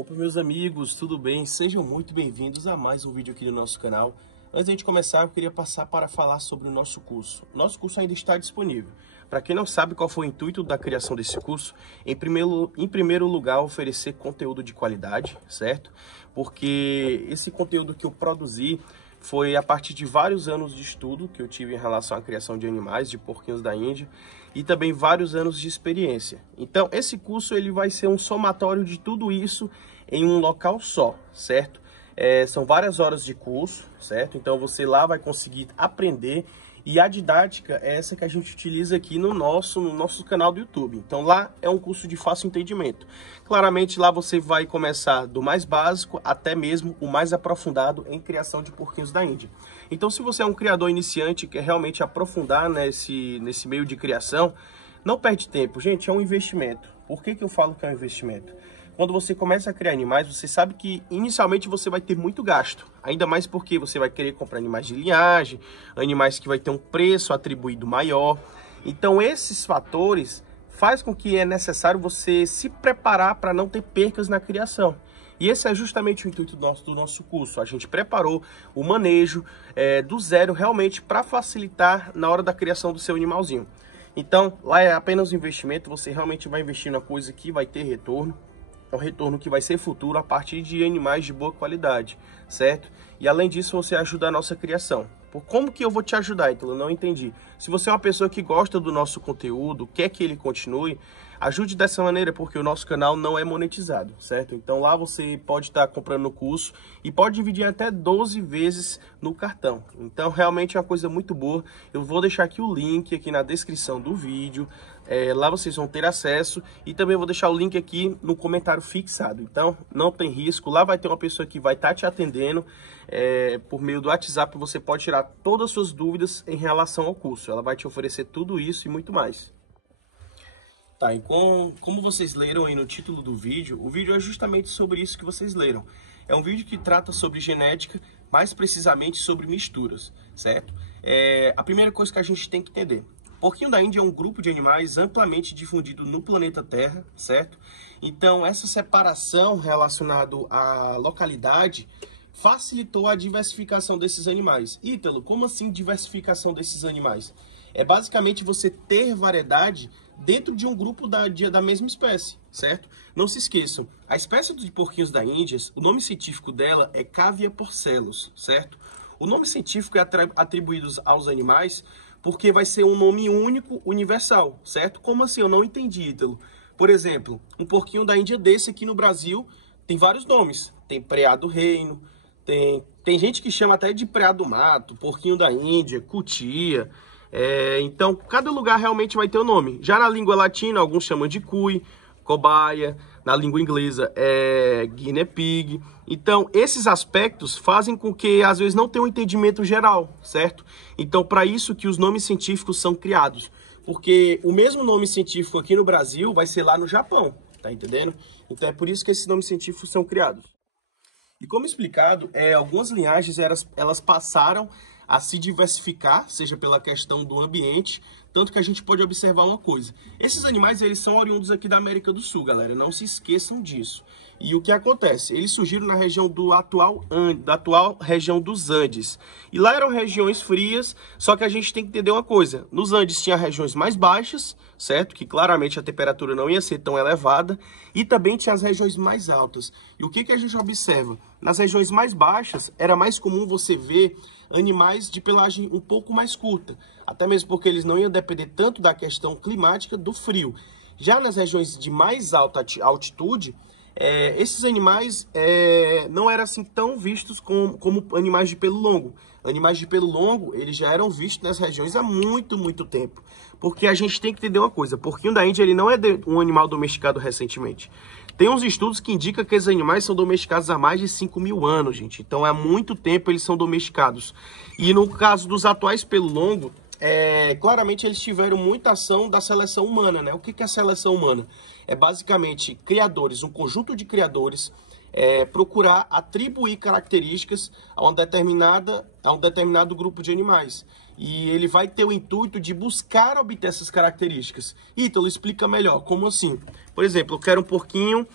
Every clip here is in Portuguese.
Opa, meus amigos, tudo bem? Sejam muito bem-vindos a mais um vídeo aqui do nosso canal. Antes de a gente começar, eu queria passar para falar sobre o nosso curso. Nosso curso ainda está disponível. Para quem não sabe qual foi o intuito da criação desse curso, em primeiro lugar, oferecer conteúdo de qualidade, certo? Porque esse conteúdo que eu produzi foi a partir de vários anos de estudo que eu tive em relação à criação de animais, de porquinhos da Índia, e também vários anos de experiência. Então, esse curso ele vai ser um somatório de tudo isso em um local só, certo? São várias horas de curso, certo? Então, você lá vai conseguir aprender. E a didática é essa que a gente utiliza aqui no nosso canal do YouTube. Então lá é um curso de fácil entendimento. Claramente lá você vai começar do mais básico até mesmo o mais aprofundado em criação de porquinhos da Índia. Então se você é um criador iniciante e quer realmente aprofundar nesse meio de criação, não perde tempo, gente, é um investimento. Por que eu falo que é um investimento? Quando você começa a criar animais, você sabe que inicialmente você vai ter muito gasto. Ainda mais porque você vai querer comprar animais de linhagem, animais que vai ter um preço atribuído maior. Então esses fatores fazem com que é necessário você se preparar para não ter percas na criação. E esse é justamente o intuito do nosso curso. A gente preparou o manejo do zero realmente para facilitar na hora da criação do seu animalzinho. Então lá é apenas um investimento, você realmente vai investir na coisa que vai ter retorno. É um retorno que vai ser futuro a partir de animais de boa qualidade, certo? E além disso, você ajuda a nossa criação. Como que eu vou te ajudar, então? Eu não entendi. Se você é uma pessoa que gosta do nosso conteúdo, quer que ele continue, ajude dessa maneira, porque o nosso canal não é monetizado, certo? Então lá você pode estar comprando no curso e pode dividir até 12 vezes no cartão. Então realmente é uma coisa muito boa. Eu vou deixar aqui o link aqui na descrição do vídeo. Lá vocês vão ter acesso e também vou deixar o link aqui no comentário fixado. Então não tem risco, lá vai ter uma pessoa que vai estar te atendendo por meio do WhatsApp. Você pode tirar todas as suas dúvidas em relação ao curso. Ela vai te oferecer tudo isso e muito mais. Tá, e como vocês leram aí no título do vídeo, o vídeo é justamente sobre isso que vocês leram. É um vídeo que trata sobre genética, mais precisamente sobre misturas, certo? A primeira coisa que a gente tem que entender: porquinho da Índia é um grupo de animais amplamente difundido no planeta Terra, certo? Então, essa separação relacionada à localidade facilitou a diversificação desses animais. Ítalo, como assim diversificação desses animais? É basicamente você ter variedade dentro de um grupo da mesma espécie, certo? Não se esqueçam, a espécie de porquinhos da Índia, o nome científico dela é Cavia porcellus, certo? O nome científico é atribuído aos animais porque vai ser um nome único, universal, certo? Como assim? Eu não entendi, Ítalo. Por exemplo, um porquinho da Índia desse aqui no Brasil tem vários nomes. Tem preá do reino, tem gente que chama até de preá do mato, porquinho da Índia, cutia. Então, cada lugar realmente vai ter o nome. Já na língua latina, alguns chamam de cuy, cobaia. Na língua inglesa é guinea pig. Então, esses aspectos fazem com que, às vezes, não tenha um entendimento geral, certo? Então, para isso que os nomes científicos são criados. Porque o mesmo nome científico aqui no Brasil vai ser lá no Japão, tá entendendo? Então, é por isso que esses nomes científicos são criados. E como explicado, algumas linhagens elas passaram a se diversificar, seja pela questão do ambiente, tanto que a gente pode observar uma coisa: esses animais eles são oriundos aqui da América do Sul, galera, não se esqueçam disso. E o que acontece? Eles surgiram na região da atual região dos Andes. E lá eram regiões frias, só que a gente tem que entender uma coisa: nos Andes tinha regiões mais baixas, certo? Que claramente a temperatura não ia ser tão elevada, e também tinha as regiões mais altas. E o que a gente observa? Nas regiões mais baixas era mais comum você ver animais de pelagem um pouco mais curta, até mesmo porque eles não iam depender tanto da questão climática do frio. Já nas regiões de mais alta altitude, esses animais não eram assim tão vistos como animais de pelo longo. Animais de pelo longo, eles já eram vistos nas regiões há muito, muito tempo. Porque a gente tem que entender uma coisa: porquinho da Índia ele não é um animal domesticado recentemente. Tem uns estudos que indicam que esses animais são domesticados há mais de 5.000 anos, gente. Então, há muito tempo eles são domesticados. E no caso dos atuais pelo longo, claramente eles tiveram muita ação da seleção humana, né? O que é a seleção humana? É basicamente criadores, um conjunto de criadores, procurar atribuir características a um determinado grupo de animais. E ele vai ter o intuito de buscar obter essas características. Ítalo, explica melhor, como assim? Por exemplo, eu quero um porquinho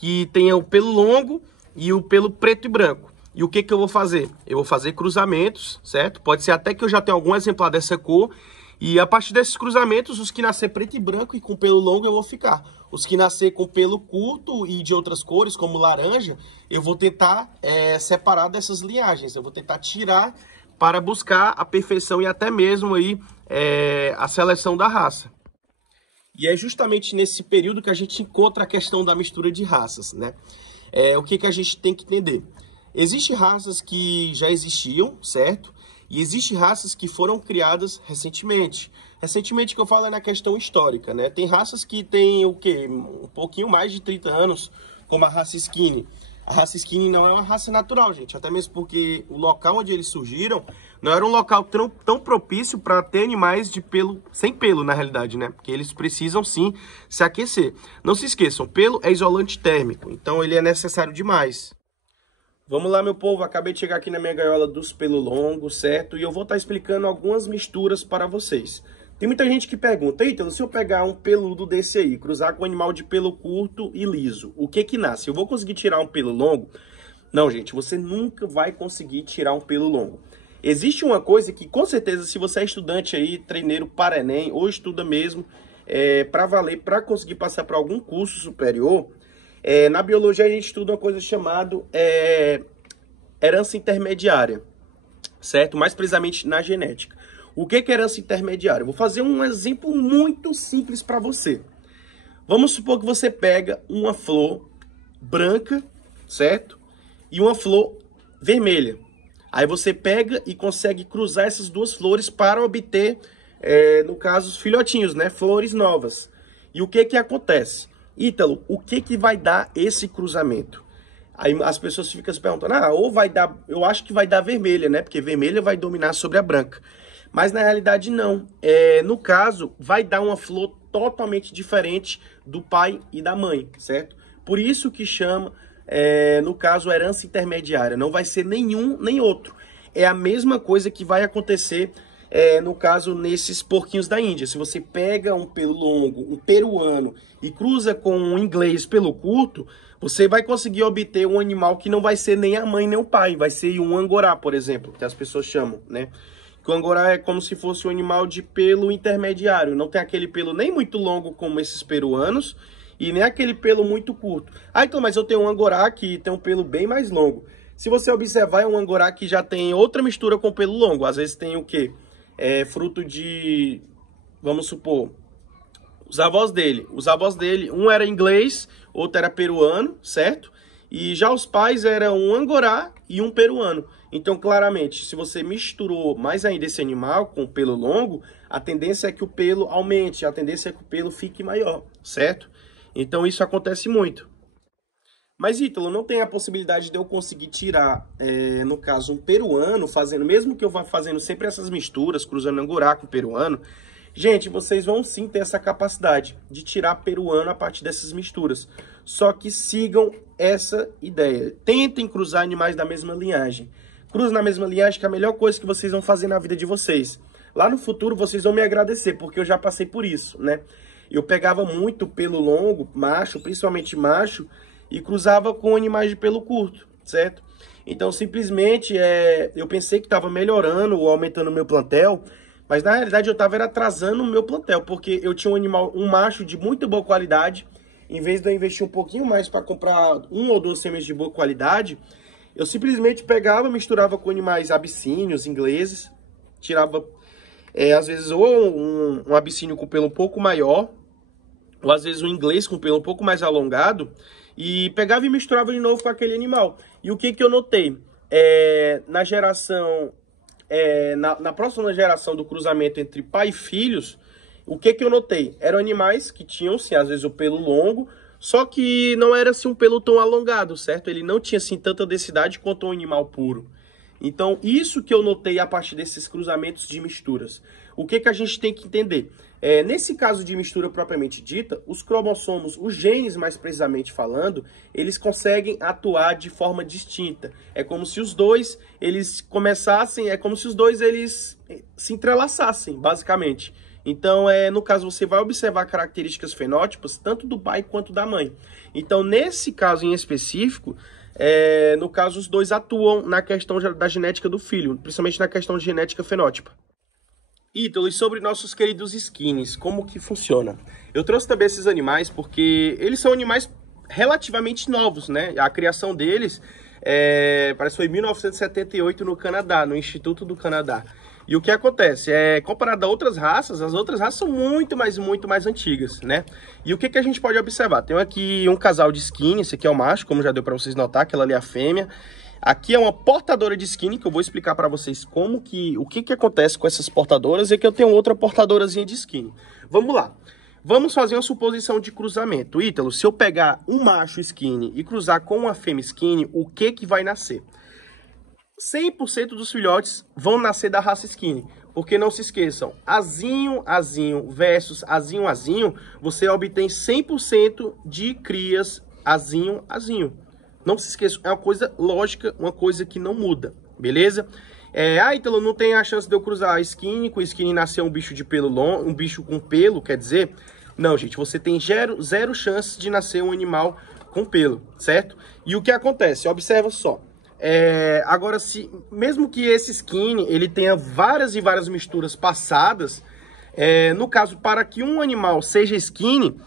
que tenha o pelo longo e o pelo preto e branco. E o que eu vou fazer? Eu vou fazer cruzamentos, certo? Pode ser até que eu já tenha algum exemplar dessa cor. E a partir desses cruzamentos, os que nascer preto e branco e com pelo longo eu vou ficar. Os que nascer com pelo curto e de outras cores, como laranja, eu vou tentar separar dessas linhagens. Eu vou tentar tirar para buscar a perfeição e até mesmo aí, a seleção da raça. E é justamente nesse período que a gente encontra a questão da mistura de raças, né? O que a gente tem que entender? Existem raças que já existiam, certo? E existem raças que foram criadas recentemente. Recentemente que eu falo é na questão histórica, né? Tem raças que têm o quê? Um pouquinho mais de 30 anos, como a raça Skinny. A raça Skinny não é uma raça natural, gente. Até mesmo porque o local onde eles surgiram não era um local tão propício para ter animais de pelo, sem pelo, na realidade, né? Porque eles precisam, sim, se aquecer. Não se esqueçam, pelo é isolante térmico, então ele é necessário demais. Vamos lá, meu povo, acabei de chegar aqui na minha gaiola dos pelos longos, certo? E eu vou estar explicando algumas misturas para vocês. Tem muita gente que pergunta, Ítalo, se eu pegar um peludo desse aí, cruzar com um animal de pelo curto e liso, o que nasce? Eu vou conseguir tirar um pelo longo? Não, gente, você nunca vai conseguir tirar um pelo longo. Existe uma coisa que, com certeza, se você é estudante aí, treineiro para Enem, ou estuda mesmo, para valer, para conseguir passar para algum curso superior, na biologia a gente estuda uma coisa chamada herança intermediária, certo? Mais precisamente na genética. O que é herança intermediária? Eu vou fazer um exemplo muito simples para você. Vamos supor que você pega uma flor branca, certo? E uma flor vermelha. Aí você pega e consegue cruzar essas duas flores para obter, no caso, os filhotinhos, né? Flores novas. E o que acontece? Ítalo, o que vai dar esse cruzamento? Aí as pessoas ficam se perguntando, ou vai dar, eu acho que vai dar vermelha, né? Porque vermelha vai dominar sobre a branca. Mas na realidade não. No caso, vai dar uma flor totalmente diferente do pai e da mãe, certo? Por isso que chama, no caso, herança intermediária. Não vai ser nenhum nem outro. É a mesma coisa que vai acontecer, no caso, nesses porquinhos da Índia. Se você pega um pelo longo, um peruano, e cruza com um inglês pelo curto, você vai conseguir obter um animal que não vai ser nem a mãe nem o pai. Vai ser um angorá, por exemplo, que as pessoas chamam, né? Que o angorá é como se fosse um animal de pelo intermediário. Não tem aquele pelo nem muito longo como esses peruanos e nem aquele pelo muito curto. Então, mas eu tenho um angorá que tem um pelo bem mais longo. Se você observar, é um angorá que já tem outra mistura com pelo longo. Às vezes tem o quê? Fruto de, vamos supor, os avós dele, um era inglês, outro era peruano, certo? E já os pais eram um angorá e um peruano. Então, claramente, se você misturou mais ainda esse animal com pelo longo, a tendência é que o pelo aumente, a tendência é que o pelo fique maior, certo? Então, isso acontece muito. Mas, Ítalo, não tem a possibilidade de eu conseguir tirar, no caso, um peruano, mesmo que eu vá fazendo sempre essas misturas, cruzando angorá com peruano. Gente, vocês vão sim ter essa capacidade de tirar peruano a partir dessas misturas. Só que sigam essa ideia. Tentem cruzar animais da mesma linhagem. Cruzem na mesma linhagem, que é a melhor coisa que vocês vão fazer na vida de vocês. Lá no futuro, vocês vão me agradecer, porque eu já passei por isso, né? Eu pegava muito pelo longo, macho, principalmente macho, e cruzava com animais de pelo curto, certo? Então, simplesmente, eu pensei que estava melhorando ou aumentando o meu plantel, mas na realidade eu estava atrasando o meu plantel, porque eu tinha um macho de muito boa qualidade. Em vez de eu investir um pouquinho mais para comprar 1 ou 2 fêmeas de boa qualidade, eu simplesmente pegava, misturava com animais abissínios, ingleses, tirava, às vezes, ou um abissínio com pelo um pouco maior, ou às vezes um inglês com pelo um pouco mais alongado, e pegava e misturava de novo com aquele animal. E o que eu notei? Na geração... na próxima geração do cruzamento entre pai e filhos, o que eu notei? Eram animais que tinham, sim, às vezes o pelo longo, só que não era assim um pelo tão alongado, certo? Ele não tinha assim tanta densidade quanto um animal puro. Então, isso que eu notei a partir desses cruzamentos de misturas. O que a gente tem que entender? Nesse caso de mistura propriamente dita, os cromossomos, os genes mais precisamente falando, eles conseguem atuar de forma distinta. É como se os dois, eles começassem, eles se entrelaçassem, basicamente. Então, no caso, você vai observar características fenótipas tanto do pai quanto da mãe. Então, nesse caso em específico, no caso, os dois atuam na questão da genética do filho, principalmente na questão de genética fenótipa. Ítalo, e sobre nossos queridos skinnies, como que funciona? Eu trouxe também esses animais porque eles são animais relativamente novos, né? A criação deles parece que foi em 1978 no Canadá, no Instituto do Canadá. E o que acontece? Comparado a outras raças, as outras raças são muito mais antigas, né? E o que a gente pode observar? Tem aqui um casal de skinny, esse aqui é o macho, como já deu para vocês notar, aquela ali é a fêmea. Aqui é uma portadora de skinny, que eu vou explicar para vocês o que acontece com essas portadoras, e que eu tenho outra portadorazinha de skinny. Vamos lá. Vamos fazer uma suposição de cruzamento. Ítalo, se eu pegar um macho skinny e cruzar com uma fêmea skinny, o que vai nascer? 100% dos filhotes vão nascer da raça skinny. Porque não se esqueçam, azinho versus azinho, você obtém 100% de crias azinho. Não se esqueçam, é uma coisa lógica, uma coisa que não muda, beleza? Ítalo, não tem a chance de eu cruzar a skinny, com skinny nascer um bicho de pelo longo, um bicho com pelo, quer dizer? Não, gente, você tem zero chance de nascer um animal com pelo, certo? E o que acontece? Observa só. Agora, mesmo que esse skinny ele tenha várias e várias misturas passadas, no caso, para que um animal seja skinny,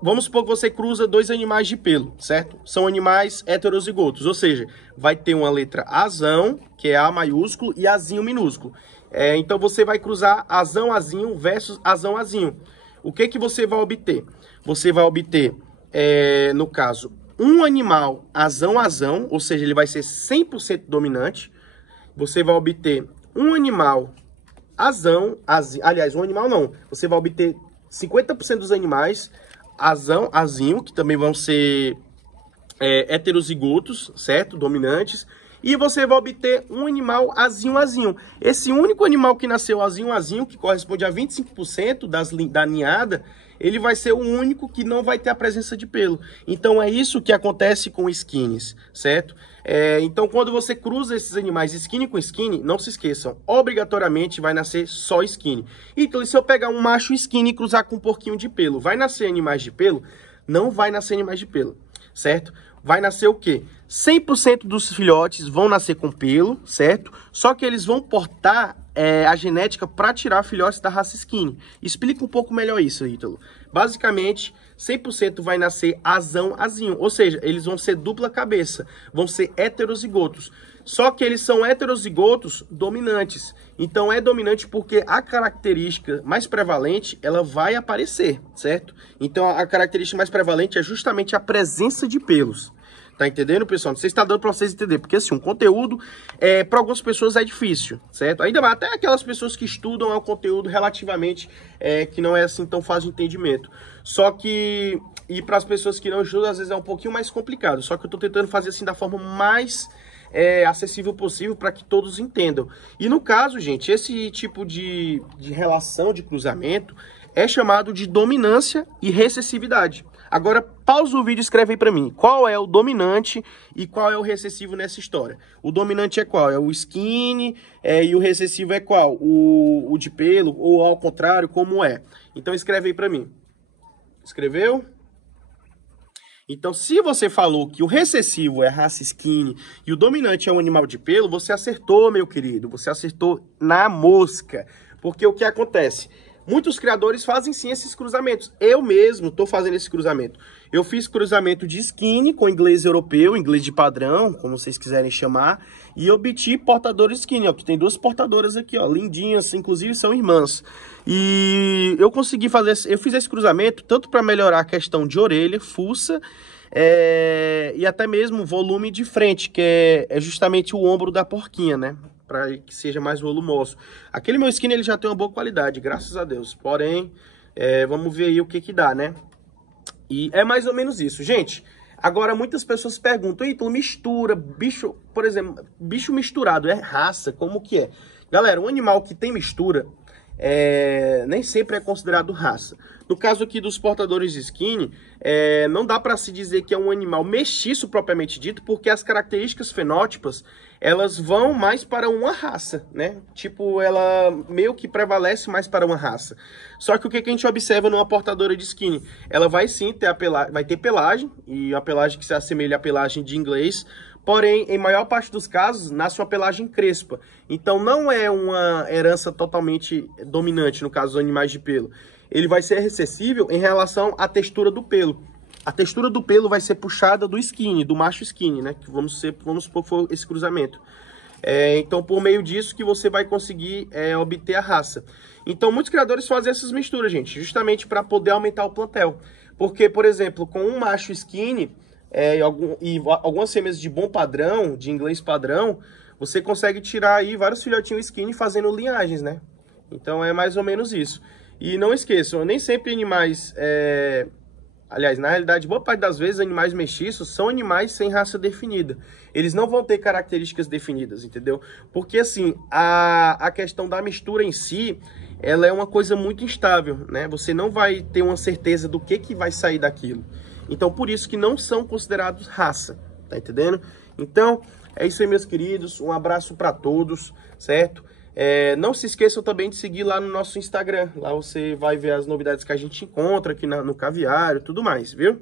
vamos supor que você cruza dois animais de pelo, certo? São animais heterozigotos, ou seja, vai ter uma letra azão, que é A maiúsculo, e azinho minúsculo. Então você vai cruzar azinho versus azinho. O que você vai obter? Você vai obter, no caso, um animal azão, ou seja, ele vai ser 100% dominante. Você vai obter um animal aliás, um animal não. Você vai obter 50% dos animais azinho, que também vão ser heterozigotos, certo? Dominantes. E você vai obter um animal azinho. Esse único animal que nasceu azinho, que corresponde a 25% da ninhada, ele vai ser o único que não vai ter a presença de pelo. Então é isso que acontece com skinnies, certo? Então quando você cruza esses animais skinny com skinny, não se esqueçam, obrigatoriamente vai nascer só skinny. Então se eu pegar um macho skinny e cruzar com um porquinho de pelo, vai nascer animais de pelo? Não vai nascer animais de pelo, certo? Vai nascer o quê? 100% dos filhotes vão nascer com pelo, certo? Só que eles vão portar a genética para tirar filhotes da raça skinny. Explica um pouco melhor isso, Ítalo. Basicamente, 100% vai nascer azinho, ou seja, eles vão ser dupla cabeça, vão ser heterozigotos. Só que eles são heterozigotos dominantes. Então é dominante porque a característica mais prevalente, ela vai aparecer, certo? Então a característica mais prevalente é justamente a presença de pelos. Tá entendendo, pessoal? Não sei se está dando para vocês entenderem, porque assim, um conteúdo, para algumas pessoas é difícil, certo? Ainda mais até aquelas pessoas que estudam é um conteúdo relativamente que não é assim tão fácil de entendimento. Só que, e para as pessoas que não estudam, às vezes é um pouquinho mais complicado. Só que eu estou tentando fazer assim da forma mais acessível possível para que todos entendam. E no caso, gente, esse tipo de relação de cruzamento é chamado de dominância e recessividade. Agora, pausa o vídeo e escreve aí pra mim. Qual é o dominante e qual é o recessivo nessa história? O dominante é qual? É o skinny e o recessivo é qual? O de pelo ou ao contrário, como é? Então escreve aí pra mim. Escreveu? Então, se você falou que o recessivo é a raça skinny e o dominante é um animal de pelo, você acertou, meu querido. Você acertou na mosca. Porque o que acontece? Muitos criadores fazem sim esses cruzamentos. Eu mesmo estou fazendo esse cruzamento. Eu fiz cruzamento de skinny com inglês europeu, inglês de padrão, como vocês quiserem chamar, e obti portadores skinny, ó, que tem duas portadoras aqui, ó, lindinhas, inclusive são irmãs. E eu consegui fazer, eu fiz esse cruzamento tanto para melhorar a questão de orelha, fuça, e até mesmo volume de frente, que é justamente o ombro da porquinha, né? Para que seja mais volumoso. Aquele meu skinny ele já tem uma boa qualidade, graças a Deus. Porém, vamos ver aí o que dá, né? E é mais ou menos isso, gente. Agora, muitas pessoas perguntam, Ítalo, mistura, bicho, por exemplo, bicho misturado, é raça, como que é? Galera, um animal que tem mistura, nem sempre é considerado raça. No caso aqui dos portadores de skinny, não dá para se dizer que é um animal mestiço propriamente dito, porque as características fenótipas, elas vão mais para uma raça, né? Tipo, ela meio que prevalece mais para uma raça. Só que o que a gente observa numa portadora de skinny? Ela vai sim ter vai ter pelagem, e a pelagem que se assemelha à pelagem de inglês, porém, em maior parte dos casos, nasce uma pelagem crespa. Então, não é uma herança totalmente dominante, no caso dos animais de pelo. Ele vai ser recessível em relação à textura do pelo. A textura do pelo vai ser puxada do skinny, do macho skinny, né? Que vamos supor que for esse cruzamento. Então, por meio disso que você vai conseguir obter a raça. Então, muitos criadores fazem essas misturas, gente, justamente para poder aumentar o plantel. Porque, por exemplo, com um macho skinny e algumas fêmeas de bom padrão, de inglês padrão, você consegue tirar aí vários filhotinhos skinny fazendo linhagens, né? Então, é mais ou menos isso. E não esqueçam, nem sempre animais... Aliás, na realidade, boa parte das vezes, animais mestiços são animais sem raça definida. Eles não vão ter características definidas, entendeu? Porque, assim, a questão da mistura em si, ela é uma coisa muito instável, né? Você não vai ter uma certeza do que vai sair daquilo. Então, por isso que não são considerados raça, tá entendendo? Então, é isso aí, meus queridos. Um abraço para todos, certo? Não se esqueçam também de seguir lá no nosso Instagram. Lá você vai ver as novidades que a gente encontra aqui no Caviário e tudo mais, viu?